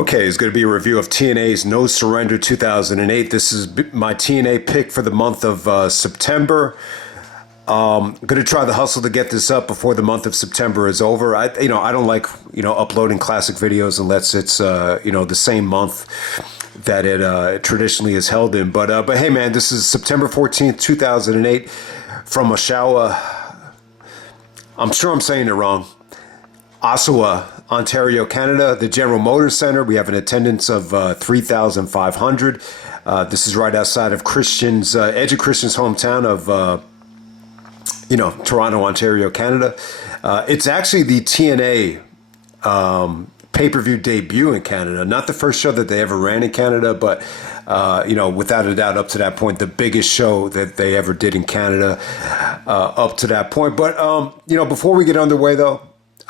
Okay, it's going to be a review of TNA's No Surrender 2008. This is my TNA pick for the month of September. I'm going to try the hustle to get this up before the month of September is over. I don't like, uploading classic videos unless it's, the same month that it traditionally is held in. But hey, man, this is September 14th, 2008 from Oshawa. I'm sure I'm saying it wrong. Oshawa, Ontario, Canada, the General Motors Center. We have an attendance of 3,500. This is right outside of Edge of Christian's hometown of, Toronto, Ontario, Canada. It's actually the TNA pay-per-view debut in Canada. Not the first show that they ever ran in Canada, but, without a doubt, up to that point, the biggest show that they ever did in Canada up to that point. But, before we get underway, though,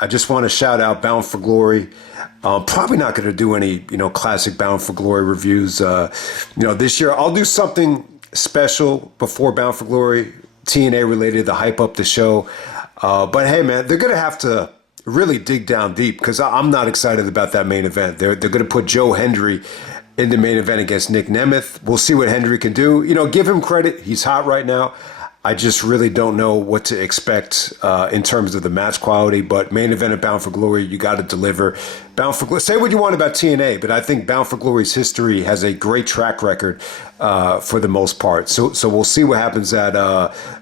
I just want to shout out Bound for Glory. Probably not going to do any, classic Bound for Glory reviews, this year. I'll do something special before Bound for Glory, TNA related, to hype up the show. But hey, man, they're going to have to really dig down deep because I'm not excited about that main event. They're going to put Joe Hendry in the main event against Nick Nemeth. We'll see what Hendry can do. Give him credit. He's hot right now. I just really don't know what to expect in terms of the match quality. But main event of Bound for Glory, you got to deliver. Bound for Glory. Say what you want about TNA, but I think Bound for Glory's history has a great track record for the most part. So we'll see what happens at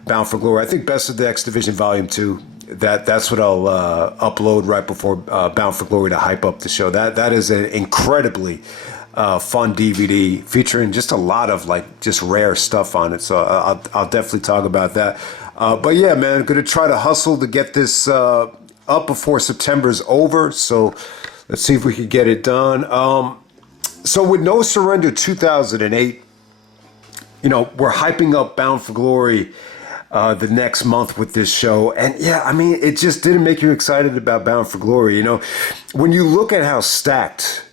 Bound for Glory. I think Best of the X Division Volume 2. That's what I'll upload right before Bound for Glory to hype up the show. That is an incredibly fun DVD featuring just a lot of just rare stuff on it. So I'll definitely talk about that. But yeah, man, going to try to hustle to get this up before September's over. So let's see if we can get it done. So with No Surrender 2008, we're hyping up Bound for Glory the next month with this show. And yeah, I mean, it just didn't make you excited about Bound for Glory. When you look at how stacked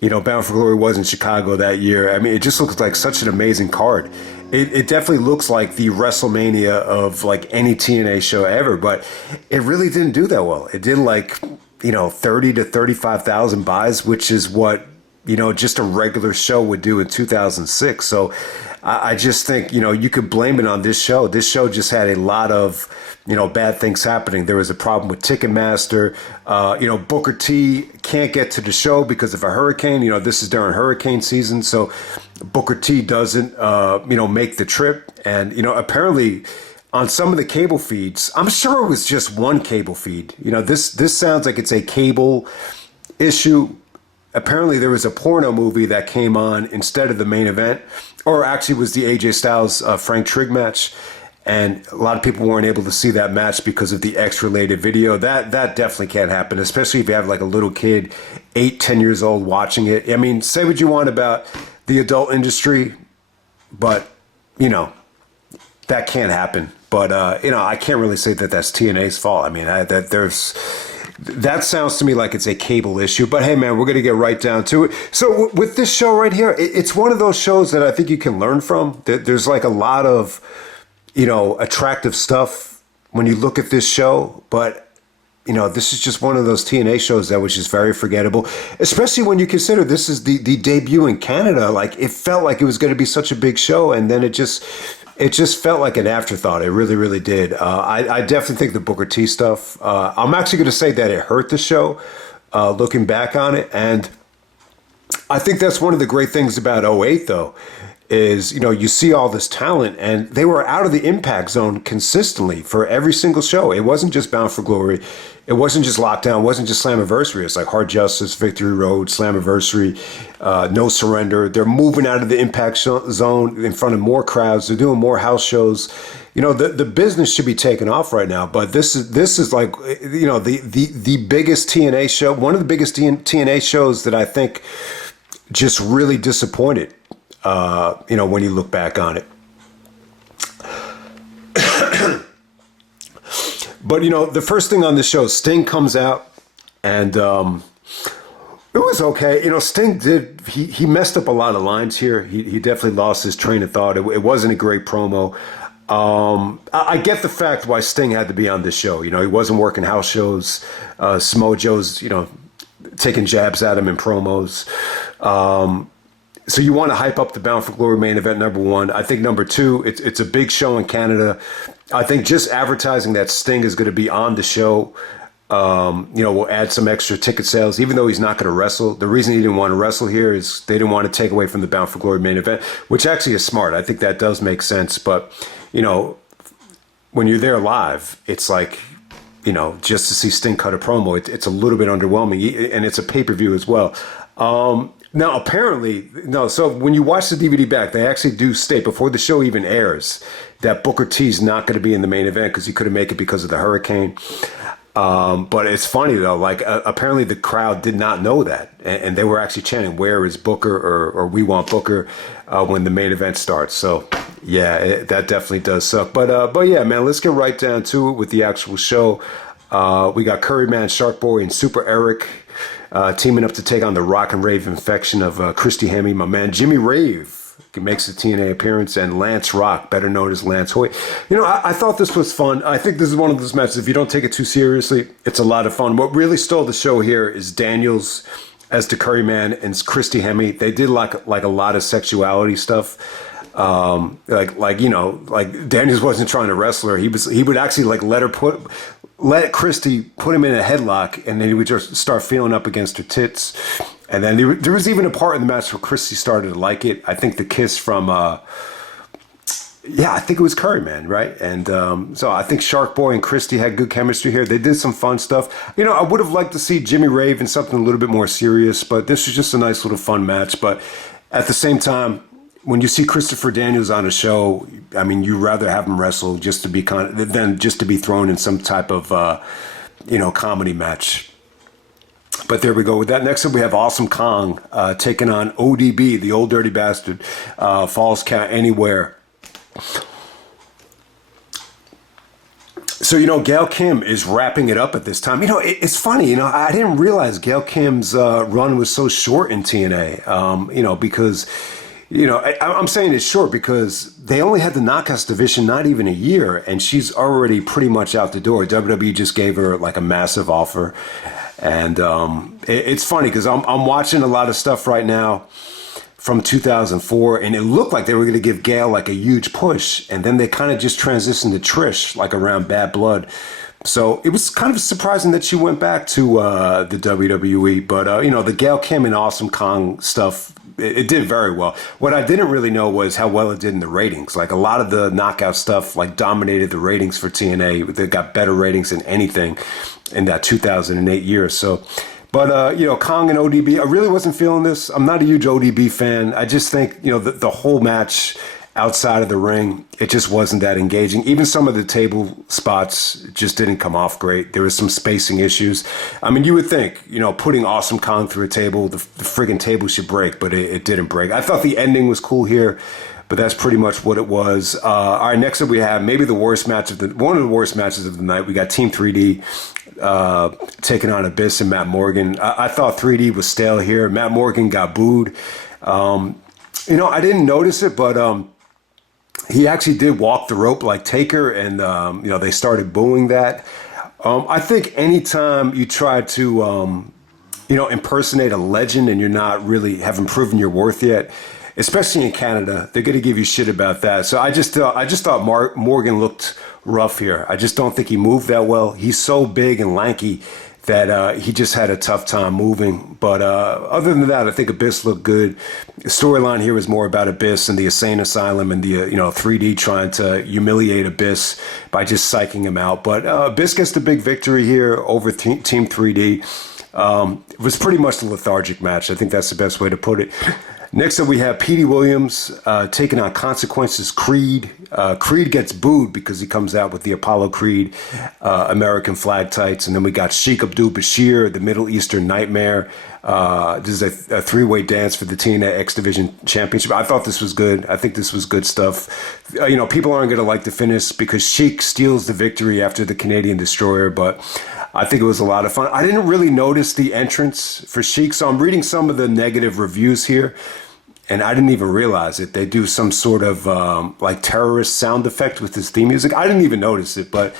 Bound for Glory was in Chicago that year, I mean, it just looks like such an amazing card. It definitely looks like the WrestleMania of any TNA show ever, but it really didn't do that well. It did 30 to 35,000 buys, which is what, just a regular show would do in 2006. So I just think, you could blame it on this show. This show just had a lot of, bad things happening. There was a problem with Ticketmaster. Booker T can't get to the show because of a hurricane. This is during hurricane season. So Booker T doesn't, make the trip. And, apparently on some of the cable feeds, I'm sure it was just one cable feed. This sounds like it's a cable issue. Apparently there was a porno movie that came on instead of the main event, or actually was the AJ Styles Frank Trigg match. And a lot of people weren't able to see that match because of the X-related video. That definitely can't happen, especially if you have a little kid, 8-10 years old, watching it. I mean, say what you want about the adult industry, but, that can't happen. But, I can't really say that that's TNA's fault. I mean, that sounds to me like it's a cable issue. But hey, man, we're going to get right down to it. So with this show right here, it's one of those shows that I think you can learn from. There's a lot of, attractive stuff when you look at this show. But, this is just one of those TNA shows that was just very forgettable, especially when you consider this is the debut in Canada. It felt like it was going to be such a big show. And then it just felt like an afterthought. It really, really did. I definitely think the Booker T stuff, I'm actually going to say that it hurt the show, looking back on it. And I think that's one of the great things about '08, though, is, you see all this talent, and they were out of the impact zone consistently for every single show. It wasn't just Bound for Glory. It wasn't just Lockdown. It wasn't just Slammiversary. It's like Hard Justice, Victory Road, Slammiversary, No Surrender. They're moving out of the impact zone in front of more crowds. They're doing more house shows. The business should be taking off right now. But this is the biggest TNA show, one of the biggest TNA shows that I think just really disappointed. When you look back on it. But, the first thing on the show, Sting comes out, and it was okay. Sting he messed up a lot of lines here. He definitely lost his train of thought. It wasn't a great promo. I get the fact why Sting had to be on this show. He wasn't working house shows. Samoa Joe's, taking jabs at him in promos. So you want to hype up the Bound for Glory main event, number one. I think number two, it's a big show in Canada. I think just advertising that Sting is going to be on the show, will add some extra ticket sales, even though he's not going to wrestle. The reason he didn't want to wrestle here is they didn't want to take away from the Bound for Glory main event, which actually is smart. I think that does make sense. But, when you're there live, it's like, just to see Sting cut a promo, it's a little bit underwhelming, and it's a pay-per-view as well. Now, apparently, so when you watch the DVD back, they actually do state before the show even airs that Booker T's not going to be in the main event because he couldn't make it because of the hurricane. But it's funny, though, like apparently the crowd did not know that. And they were actually chanting, "Where is Booker?" or "We want Booker," when the main event starts. So, yeah, that definitely does suck. But yeah, man, let's get right down to it with the actual show. We got Curryman, Shark Boy, and Super Eric teaming up to take on the Rock and Rave infection of Christy, Hemme, my man Jimmy Rave makes a TNA appearance, and Lance Rock, better known as Lance Hoyt. I thought this was fun. I think this is one of those matches, if you don't take it too seriously, it's a lot of fun. What really stole the show here is Daniels as the Curryman and Christy Hemme. They did like a lot of sexuality stuff. Like Daniels wasn't trying to wrestle her. He would actually let Christy put him in a headlock, and then he would just start feeling up against her tits. And then there was even a part in the match where Christy started to like it. I think the kiss from, I think it was Curryman, right? And so I think Shark Boy and Christy had good chemistry here. They did some fun stuff. I would have liked to see Jimmy Rave in something a little bit more serious, but this was just a nice little fun match. But at the same time, when you see Christopher Daniels on a show, I mean, you'd rather have him wrestle just to be than just to be thrown in some type of, comedy match. But there we go with that. Next up, we have Awesome Kong taking on ODB, the Old Dirty Bastard. Falls Count Anywhere. So, Gail Kim is wrapping it up at this time. It's funny, I didn't realize Gail Kim's run was so short in TNA, because... I'm saying it's short because they only had the Knockouts division not even a year, and she's already pretty much out the door. WWE just gave her like a massive offer, and it's funny because I'm watching a lot of stuff right now from 2004, and it looked like they were going to give Gail like a huge push, and then they kind of just transitioned to Trish like around Bad Blood. So it was kind of surprising that she went back to the WWE, but the Gail Kim and Awesome Kong stuff, it did very well. What I didn't really know was how well it did in the ratings. Like a lot of the knockout stuff like dominated the ratings for TNA. They got better ratings than anything in that 2008 year. So, but Kong and ODB, I really wasn't feeling this. I'm not a huge ODB fan. I just think the whole match outside of the ring, it just wasn't that engaging. Even some of the table spots just didn't come off great. There was some spacing issues. I mean, you would think, putting Awesome Kong through a table, the friggin' table should break, but it didn't break. I thought the ending was cool here, but that's pretty much what it was. All right, next up we have maybe one of the worst matches of the night. We got Team 3D taking on Abyss and Matt Morgan. I thought 3D was stale here. Matt Morgan got booed. I didn't notice it, but he actually did walk the rope like Taker, and they started booing that. I think anytime you try to impersonate a legend and you're not really haven't proven your worth yet, especially in Canada, they're going to give you shit about that. So I just thought Morgan looked rough here. I just don't think he moved that well. He's so big and lanky that he just had a tough time moving. But other than that, I think Abyss looked good. The storyline here was more about Abyss and the insane asylum and the 3D trying to humiliate Abyss by just psyching him out. But Abyss gets the big victory here over Team 3D. It was pretty much a lethargic match. I think that's the best way to put it. Next up, we have Petey Williams taking on Consequences Creed. Creed gets booed because he comes out with the Apollo Creed American flag tights. And then we got Sheik Abdul Bashir, the Middle Eastern Nightmare. This is a three-way dance for the TNA X Division Championship. I thought this was good. I think this was good stuff. People aren't going to like the finish because Sheik steals the victory after the Canadian Destroyer, but I think it was a lot of fun. I didn't really notice the entrance for Sheik, so I'm reading some of the negative reviews here, and I didn't even realize it. They do some sort of terrorist sound effect with his theme music. I didn't even notice it, but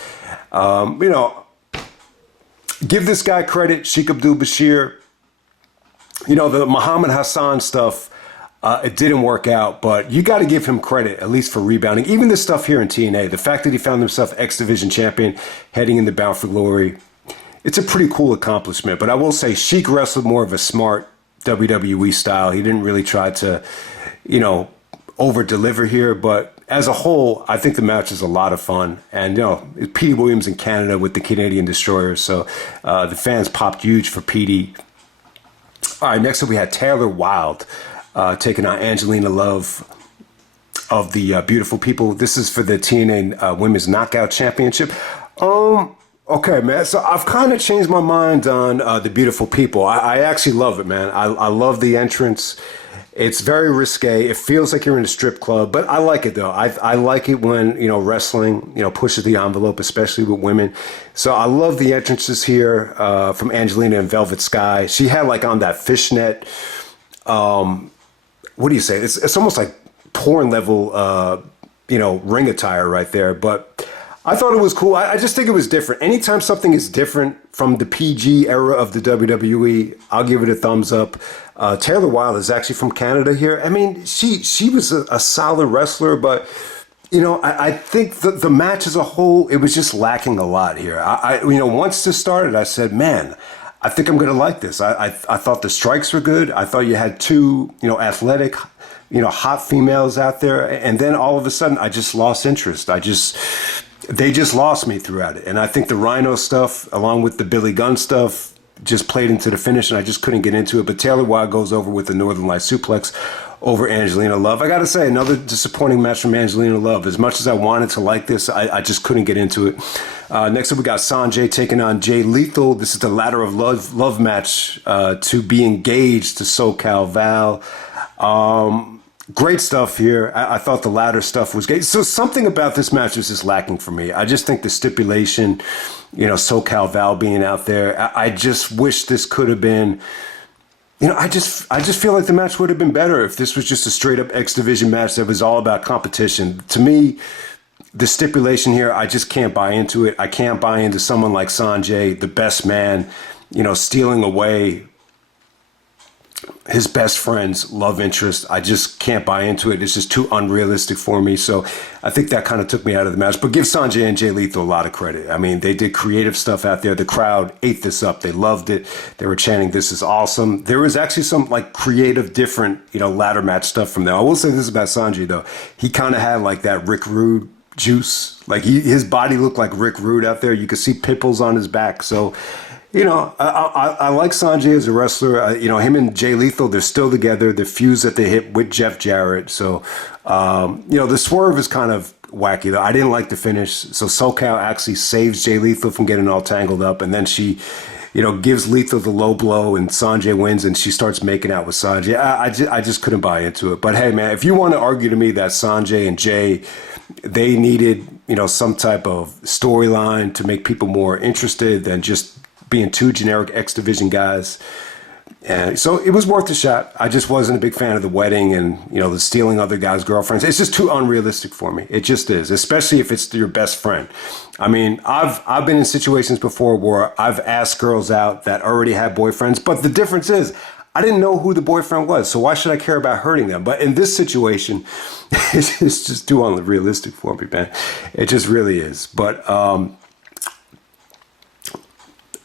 give this guy credit, Sheik Abdul Bashir. The Muhammad Hassan stuff, it didn't work out, but you got to give him credit, at least for rebounding. Even the stuff here in TNA, the fact that he found himself X Division champion heading into Bound for Glory, it's a pretty cool accomplishment. But I will say, Sheik wrestled more of a smart WWE style. He didn't really try to, over deliver here. But as a whole, I think the match is a lot of fun. And, Petey Williams in Canada with the Canadian Destroyer. So the fans popped huge for Petey. All right, next up we had Taylor Wilde taking on Angelina Love of the Beautiful People. This is for the TNA Women's Knockout Championship. Okay, man. So I've kind of changed my mind on the Beautiful People. I actually love it, man. I love the entrance. It's very risque. It feels like you're in a strip club, but I like it though. I like it when, wrestling, pushes the envelope, especially with women. So I love the entrances here from Angelina and Velvet Sky. She had like on that fishnet, what do you say? It's almost like porn level, ring attire right there. But I thought it was cool. I just think it was different. Anytime something is different from the PG era of the WWE, I'll give it a thumbs up. Taylor Wilde is actually from Canada here. I mean, she was a solid wrestler, but, I think the match as a whole, it was just lacking a lot here. Once this started, I said, man, I think I'm going to like this. I thought the strikes were good. I thought you had two, athletic, hot females out there. And then all of a sudden, I just lost interest. They just lost me throughout it. And I think the Rhino stuff, along with the Billy Gunn stuff, just played into the finish, and I just couldn't get into it. But Taylor Wilde goes over with the Northern Light suplex over Angelina Love. I got to say, another disappointing match from Angelina Love. As much as I wanted to like this, I just couldn't get into it. Next up, we got Sonjay taking on Jay Lethal. This is the Ladder of Love match to be engaged to SoCal Val. Great stuff here. I thought the ladder stuff was great. So something about this match was just lacking for me. I just think the stipulation, SoCal Val being out there, I just wish this could have been, I just feel like the match would have been better if this was just a straight up X Division match that was all about competition. To me, the stipulation here, I just can't buy into it. I can't buy into someone like Sonjay, the best man, stealing away his best friend's love interest. I just can't buy into it. It's just too unrealistic for me. So I think that kind of took me out of the match. But give Sonjay and Jay Lethal a lot of credit. I mean, they did creative stuff out there. The crowd ate this up. They loved it. They were chanting, "This is awesome." There was actually some like creative, different, ladder match stuff from there. I will say this about Sonjay though. He kind of had like that Rick Rude juice. Like his body looked like Rick Rude out there. You could see pimples on his back. So, I like Sonjay as a wrestler. Him and Jay Lethal, they're still together. The fuse that they hit with Jeff Jarrett. So, the swerve is kind of wacky, though. I didn't like the finish. So SoCal actually saves Jay Lethal from getting all tangled up. And then she, gives Lethal the low blow and Sonjay wins and she starts making out with Sonjay. I just couldn't buy into it. But hey, man, if you want to argue to me that Sonjay and Jay, they needed, some type of storyline to make people more interested than just being two generic X Division guys. And so it was worth a shot. I just wasn't a big fan of the wedding and, the stealing other guys' girlfriends. It's just too unrealistic for me. It just is, especially if it's your best friend. I mean, I've been in situations before where I've asked girls out that already had boyfriends, but the difference is I didn't know who the boyfriend was. So why should I care about hurting them? But in this situation, it's just too unrealistic for me, man. It just really is. But,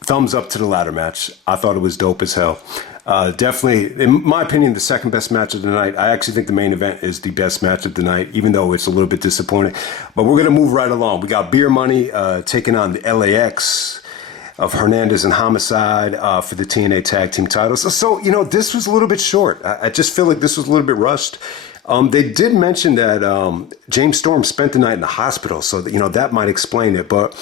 thumbs up to the ladder match. I thought it was dope as hell. Definitely, in my opinion, the second best match of the night. I actually think the main event is the best match of the night, even though it's a little bit disappointing. But we're going to move right along. We got Beer Money taking on the LAX of Hernandez and Homicide for the TNA Tag Team titles. So this was a little bit short. I just feel like this was a little bit rushed. They did mention that James Storm spent the night in the hospital, so that might explain it. But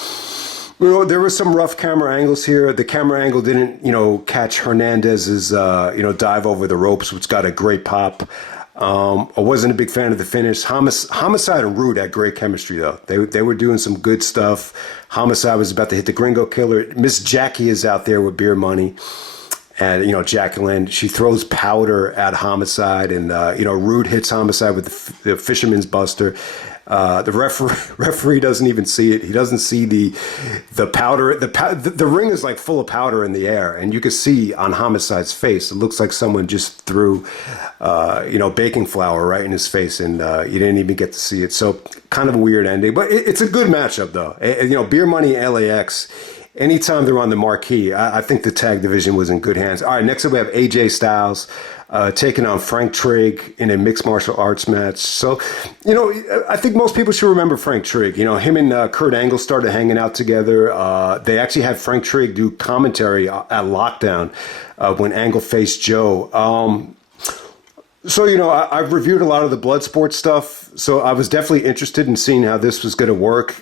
there were some rough camera angles here. The camera angle didn't, catch Hernandez's, dive over the ropes, which got a great pop. I wasn't a big fan of the finish. Homicide and Rude had great chemistry, though. They were doing some good stuff. Homicide was about to hit the Gringo Killer. Miss Jackie is out there with Beer Money. And, Jacqueline, she throws powder at Homicide, and, Rude hits Homicide with the Fisherman's Buster. The referee doesn't even see it. He doesn't see the powder. The ring is like full of powder in the air, and you can see on Homicide's face, it looks like someone just threw, baking flour right in his face, and you didn't even get to see it. So kind of a weird ending, but it's a good matchup though. Beer Money LAX. Anytime they're on the marquee, I think the tag division was in good hands. All right, next up we have AJ Styles taking on Frank Trigg in a mixed martial arts match. So, I think most people should remember Frank Trigg. Him and Kurt Angle started hanging out together. They actually had Frank Trigg do commentary at Lockdown when Angle faced Joe. I've reviewed a lot of the Bloodsport stuff, so I was definitely interested in seeing how this was going to work.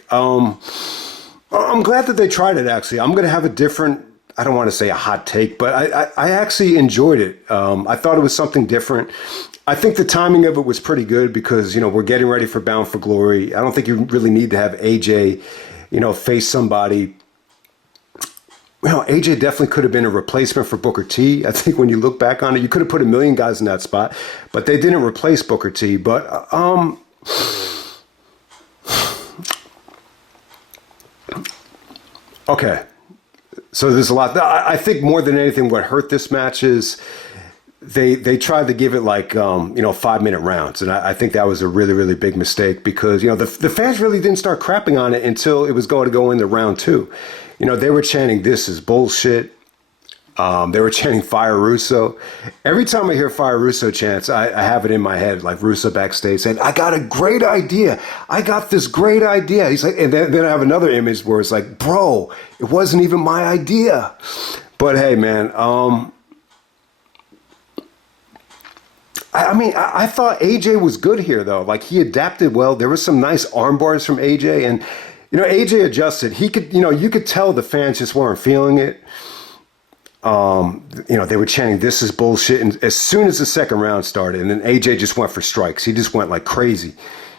I'm glad that they tried it, actually. I'm going to have a different, I don't want to say a hot take, but I actually enjoyed it. I thought it was something different. I think the timing of it was pretty good because, we're getting ready for Bound for Glory. I don't think you really need to have AJ, face somebody. AJ definitely could have been a replacement for Booker T. I think when you look back on it, you could have put a million guys in that spot, but they didn't replace Booker T. But, okay, so there's a lot. I think more than anything, what hurt this match is they tried to give it like 5-minute rounds, and I think that was a really, really big mistake because the fans really didn't start crapping on it until it was going to go into round 2. They were chanting, "This is bullshit." They were chanting Fire Russo. Every time I hear Fire Russo chants, I have it in my head, like Russo backstage saying, "I got a great idea. I got this great idea." He's like, and then I have another image where it's like, "Bro, it wasn't even my idea." But hey, man, I thought AJ was good here though. Like he adapted well. There was some nice arm bars from AJ, and AJ adjusted. He could, you could tell the fans just weren't feeling it. They were chanting, "This is bullshit." And as soon as the second round started, and then AJ just went for strikes. He just went like crazy.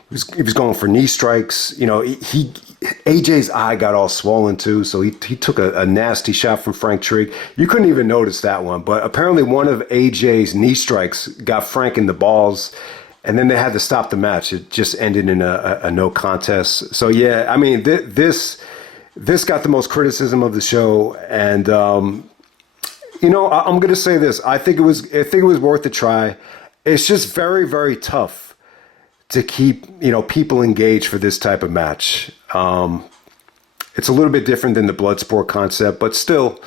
He was going for knee strikes. AJ's eye got all swollen too. So he took a nasty shot from Frank Trigg. You couldn't even notice that one, but apparently one of AJ's knee strikes got Frank in the balls, and then they had to stop the match. It just ended in a no contest. So yeah, this got the most criticism of the show, and I'm going to say this. I think it was worth a try. It's just very, very tough to keep, people engaged for this type of match. It's a little bit different than the Bloodsport concept, but still,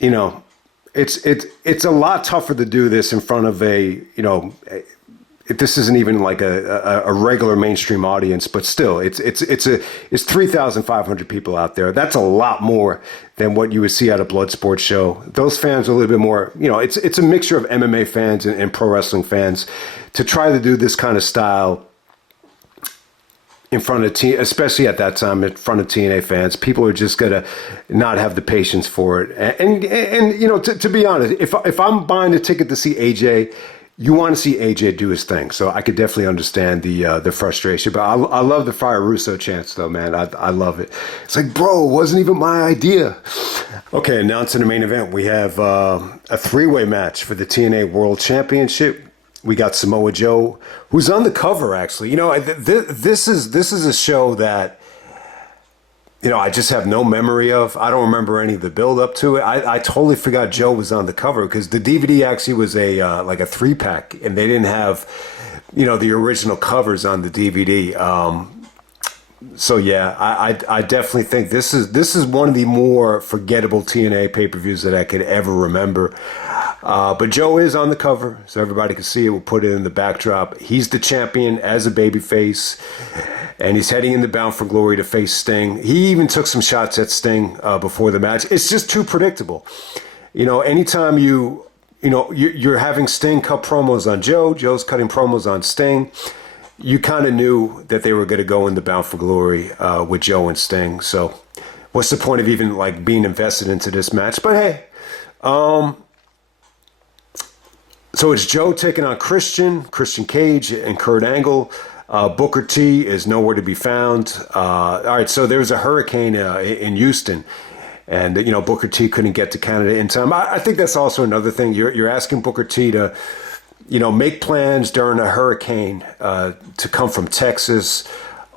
it's a lot tougher to do this in front of this isn't even like a regular mainstream audience, but still, it's 3,500 people out there. That's a lot more than what you would see at a Bloodsport show. Those fans are a little bit more, it's a mixture of MMA fans and pro wrestling fans. To try to do this kind of style in front of especially at that time in front of TNA fans, people are just gonna not have the patience for it. And to be honest, if I'm buying a ticket to see AJ, you want to see AJ do his thing. So I could definitely understand the frustration. But I love the Fire Russo chants, though, man. I love it. It's like, bro, it wasn't even my idea. Okay, now to the main event. We have a 3-way match for the TNA World Championship. We got Samoa Joe, who's on the cover, actually. This is a show that, I just have no memory of. I don't remember any of the build up to it. I totally forgot Joe was on the cover because the DVD actually was like a 3-pack, and they didn't have, the original covers on the DVD. So yeah, I definitely think this is one of the more forgettable TNA pay-per-views that I could ever remember. But Joe is on the cover, so everybody can see it. We'll put it in the backdrop. He's the champion as a babyface, and he's heading into Bound for Glory to face Sting. He even took some shots at Sting before the match. It's just too predictable. Anytime you're having Sting cut promos on Joe, Joe's cutting promos on Sting, you kind of knew that they were going to go into Bound for Glory with Joe and Sting. So what's the point of even like being invested into this match? But hey, so it's Joe taking on Christian Cage, and Kurt Angle. Booker T is nowhere to be found. All right, so there was a hurricane in Houston, and Booker T couldn't get to Canada in time. I think that's also another thing. You're asking Booker T to make plans during a hurricane to come from Texas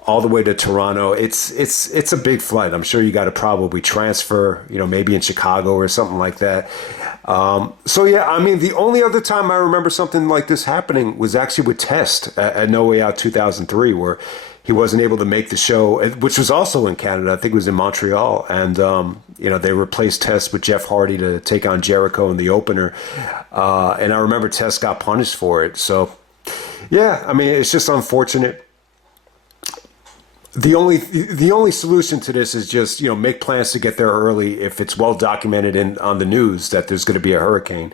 all the way to Toronto. It's a big flight. I'm sure you got to probably transfer, maybe in Chicago or something like that. So yeah, I mean, the only other time I remember something like this happening was actually with Test at No Way Out 2003, where he wasn't able to make the show, which was also in Canada. I think it was in Montreal. And, they replaced Test with Jeff Hardy to take on Jericho in the opener. And I remember Test got punished for it. So, yeah, I mean, it's just unfortunate. The only solution to this is just, make plans to get there early if it's well documented on the news that there's going to be a hurricane.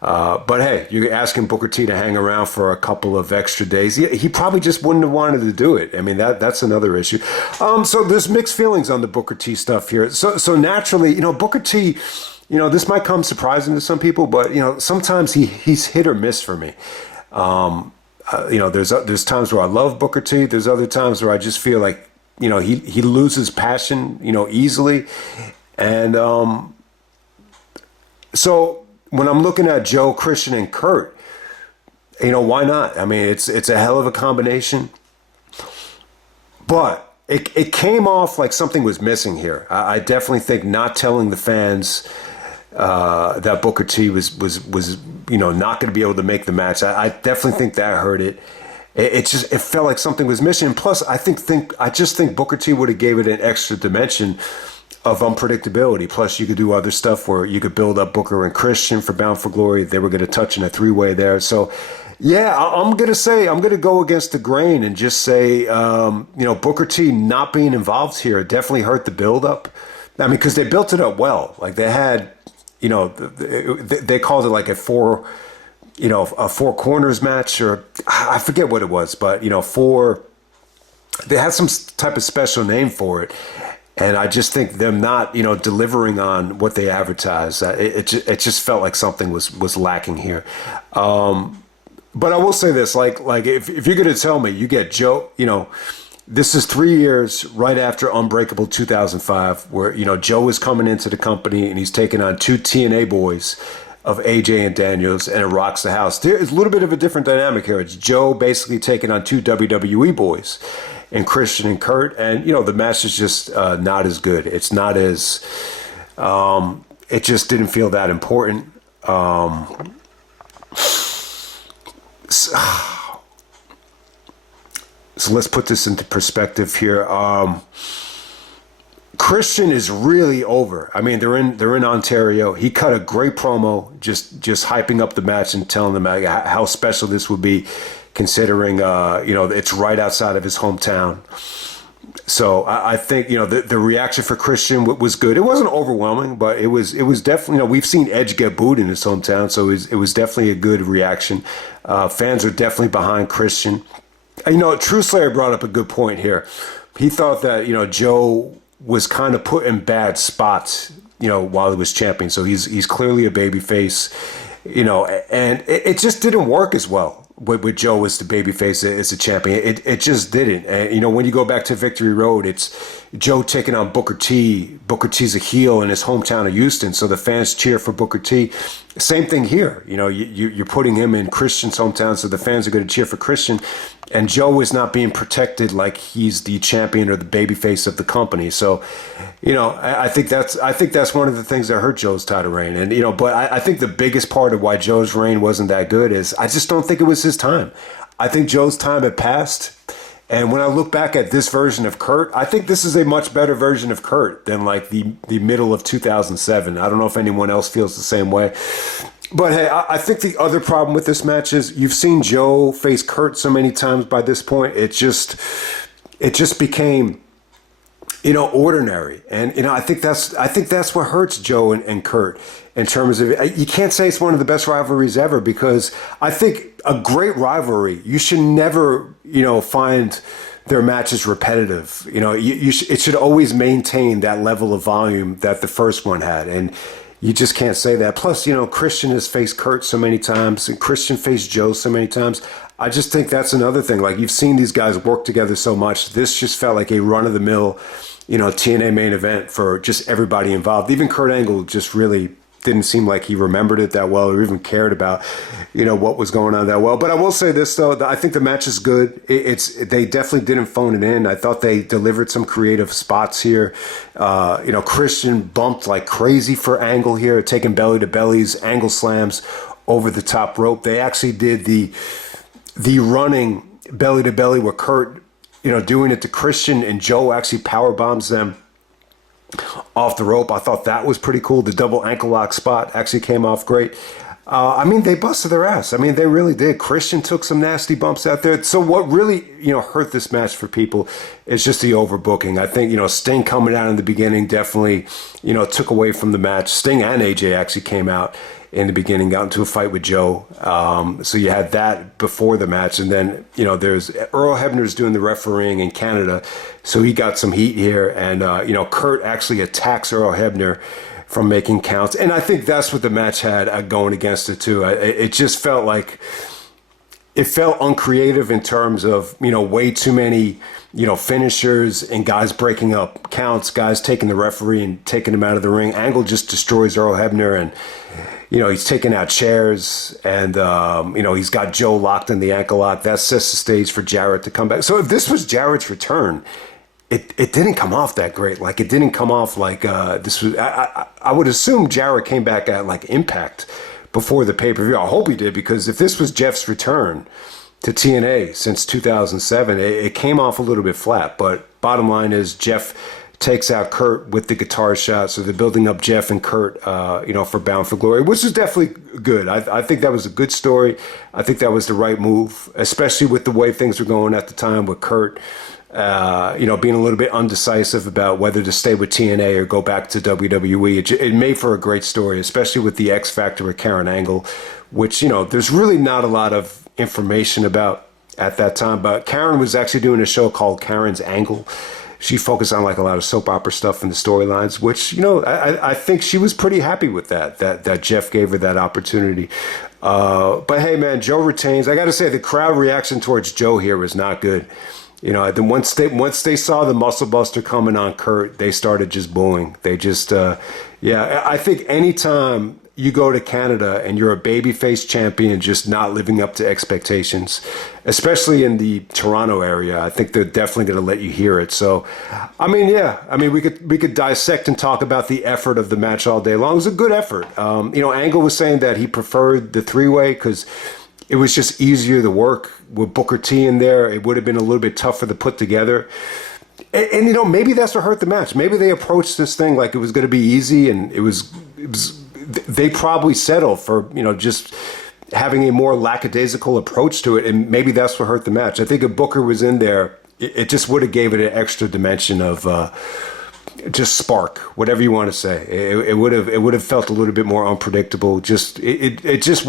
But hey, you're asking Booker T to hang around for a couple of extra days. He probably just wouldn't have wanted to do it. I mean, that's another issue. So there's mixed feelings on the Booker T stuff here. So naturally, Booker T, this might come surprising to some people, but, sometimes he's hit or miss for me. There's times where I love Booker T. There's other times where I just feel like, he loses passion, easily. And so when I'm looking at Joe, Christian, and Kurt, why not? I mean, it's a hell of a combination. But it came off like something was missing here. I definitely think not telling the fans that Booker T was not going to be able to make the match. I definitely think that hurt it. It felt like something was missing. Plus, I just think Booker T would have gave it an extra dimension of unpredictability. Plus, you could do other stuff where you could build up Booker and Christian for Bound for Glory. They were going to touch in a three-way there. So, yeah, I'm going to go against the grain and just say, Booker T not being involved here definitely hurt the build-up. I mean, because they built it up well. Like they had, they called it like a four corners match, or I forget what it was, but they had some type of special name for it. And I just think them not, delivering on what they advertised, it just felt like something was lacking here. But I will say this, like if you're going to tell me you get Joe, this is 3 years right after Unbreakable 2005, where, Joe is coming into the company and he's taking on two TNA boys of AJ and Daniels, and it rocks the house. There's a little bit of a different dynamic here. It's Joe basically taking on two WWE boys, and Christian and Kurt, and the match is just not as good. It's not as it just didn't feel that important. So let's put this into perspective here. Christian is really over. I mean, they're in Ontario. He cut a great promo, just hyping up the match and telling them how special this would be, considering it's right outside of his hometown. So I think the reaction for Christian was good. It wasn't overwhelming, but it was definitely, we've seen Edge get booed in his hometown, so it was definitely a good reaction. Fans are definitely behind Christian. True Slayer brought up a good point here. He thought that Joe was kind of put in bad spots, while he was champion. So he's clearly a babyface, and it just didn't work as well with Joe as the babyface as a champion. It just didn't. And when you go back to Victory Road, it's Joe taking on Booker T. Booker T's a heel in his hometown of Houston, so the fans cheer for Booker T. Same thing here. You're putting him in Christian's hometown, so the fans are going to cheer for Christian. And Joe is not being protected like he's the champion or the babyface of the company. So, I think that's one of the things that hurt Joe's title reign. And but I think the biggest part of why Joe's reign wasn't that good is I just don't think it was his time. I think Joe's time had passed. And when I look back at this version of Kurt, I think this is a much better version of Kurt than like the middle of 2007. I don't know if anyone else feels the same way. But hey, I think the other problem with this match is you've seen Joe face Kurt so many times by this point. It just became, ordinary. And I think that's what hurts Joe and Kurt in terms of, you can't say it's one of the best rivalries ever, because I think a great rivalry, you should never, find their matches repetitive. It should always maintain that level of volume that the first one had. And you just can't say that. Plus, Christian has faced Kurt so many times, and Christian faced Joe so many times. I just think that's another thing. Like, you've seen these guys work together so much. This just felt like a run-of-the-mill TNA main event for just everybody involved. Even Kurt Angle just really didn't seem like he remembered it that well or even cared about, what was going on that well. But I will say this, though. I think the match is good. They definitely didn't phone it in. I thought they delivered some creative spots here. Christian bumped like crazy for Angle here, taking belly to bellies, angle slams over the top rope. They actually did the running belly to belly with Kurt, doing it to Christian, and Joe actually power bombs them off the rope. I thought that was pretty cool. The double ankle lock spot actually came off great. They busted their ass. They really did. Christian took some nasty bumps out there. So what really, hurt this match for people is just the overbooking. I think, Sting coming out in the beginning definitely, took away from the match. Sting and AJ actually came out in the beginning, got into a fight with Joe. So you had that before the match. And then, there's Earl Hebner's doing the refereeing in Canada. So he got some heat here. And, Kurt actually attacks Earl Hebner from making counts. And I think that's what the match had going against it, too. It just felt like it felt uncreative in terms of, way too many, finishers and guys breaking up counts, guys taking the referee and taking him out of the ring. Angle just destroys Earl Hebner, and, he's taking out chairs, and, he's got Joe locked in the ankle lock. That sets the stage for Jarrett to come back. So if this was Jarrett's return, it didn't come off that great. Like, it didn't come off like this was. I would assume Jarrett came back at like Impact before the pay-per-view. I hope he did, because if this was Jeff's return to TNA since 2007, it came off a little bit flat. But bottom line is Jeff takes out Kurt with the guitar shot. So they're building up Jeff and Kurt, for Bound for Glory, which is definitely good. I think that was a good story. I think that was the right move, especially with the way things were going at the time with Kurt, being a little bit undecisive about whether to stay with TNA or go back to WWE. It made for a great story, especially with the X Factor with Karen Angle, which, there's really not a lot of information about at that time. But Karen was actually doing a show called Karen's Angle. She focused on like a lot of soap opera stuff in the storylines, which, I think she was pretty happy with that Jeff gave her that opportunity. But hey, man, Joe retains. I got to say, the crowd reaction towards Joe here was not good. Then once they saw the Muscle Buster coming on Kurt, they started just booing. They just, I think anytime you go to Canada and you're a babyface champion just not living up to expectations, especially in the Toronto area, I think they're definitely going to let you hear it. So, we could dissect and talk about the effort of the match all day long. It was a good effort. Angle was saying that he preferred the three-way because it was just easier to work with Booker T in there. It would have been a little bit tougher to put together. And maybe that's what hurt the match. Maybe they approached this thing like it was going to be easy, and it was they probably settled for, just having a more lackadaisical approach to it, and maybe that's what hurt the match. I think if Booker was in there, it just would have gave it an extra dimension of just spark, whatever you want to say. It would have felt a little bit more unpredictable. It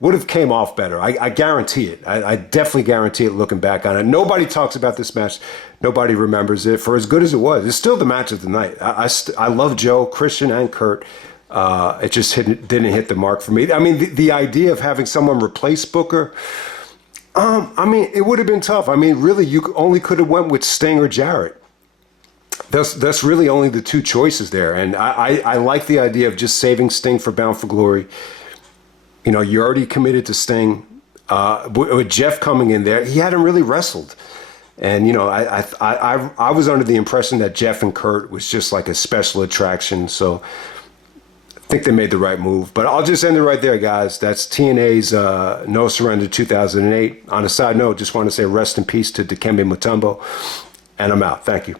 would have came off better. I guarantee it. I definitely guarantee it. Looking back on it, nobody talks about this match. Nobody remembers it for as good as it was. It's still the match of the night. I love Joe, Christian, and Kurt. It just didn't hit the mark for me. The idea of having someone replace Booker, it would have been tough. Really, you only could have went with Sting or Jarrett. That's really only the two choices there. And I like the idea of just saving Sting for Bound for Glory. You already committed to Sting. With Jeff coming in there, he hadn't really wrestled. And, I was under the impression that Jeff and Kurt was just like a special attraction. So I think they made the right move. But I'll just end it right there, guys. That's TNA's No Surrender 2008. On a side note, just want to say rest in peace to Dikembe Mutombo. And I'm out. Thank you.